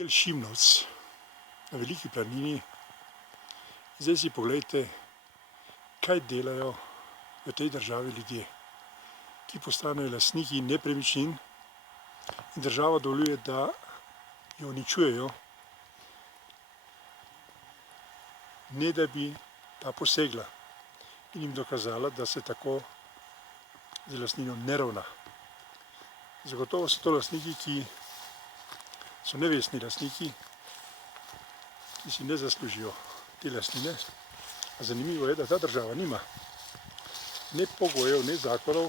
Hotel Šimnovec na Veliki planini. Zdaj si poglejte, kaj delajo v tej državi ljudje, ki postanejo lastniki nepremičnin in država dovoljuje, da jo uničujejo, ne da bi ta posegla in jim dokazala, da se tako z lastnino ne ravna. Zagotovo so to lastniki, ki so nevestni lastniki, ki si ne zaslužijo te lastnine. Zanimivo je, da ta država nima ne pogojev, ne zakonov,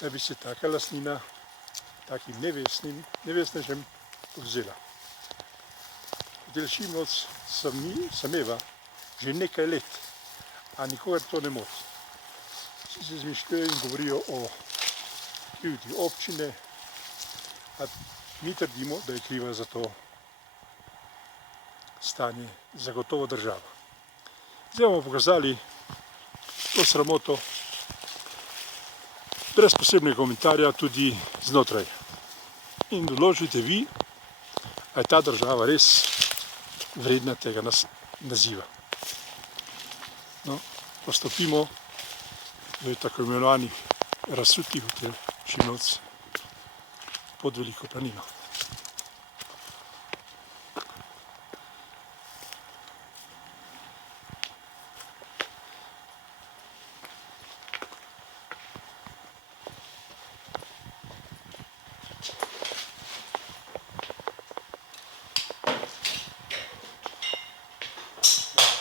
da bi se taka lastnina takim nevestnežem vzela. Hotel Šimnovec sameva že nekaj let, a nikogar to ne moti. Vsi se izmišljujejo in govorijo o krivdi občine, a mi trdimo, da je kriva za to stanje zagotovo država. Zdaj bomo pokazali to sramoto brez posebnega komentarja tudi znotraj. In odločite vi, a je ta država res vredna tega naziva. No, postopimo v tako imenovani razsutki hotel Šimnovec pod Veliko planino.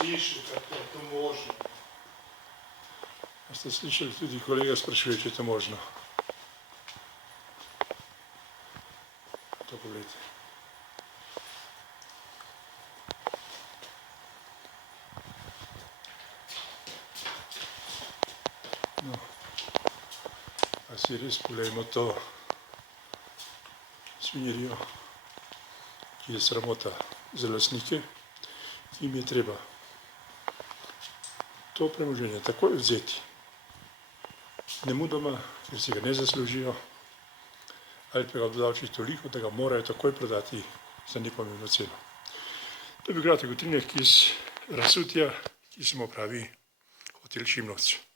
Piše, kako je to možno. Ste slišali, tudi kolega sprašuje, če je to možno. To pogledajte. No, a si res pogledajmo to svinjerijo, ki je sramota za lastnike, ki jim je treba to premoženje takoj vzeti, nemudoma, ker si ga ne zaslužijo, ali pa ga obdavčiti toliko, da ga morajo takoj prodati za nepomembno ceno. To je bil kratek utrinek iz razsutja, ki se mu pravi Hotel Šimnovec.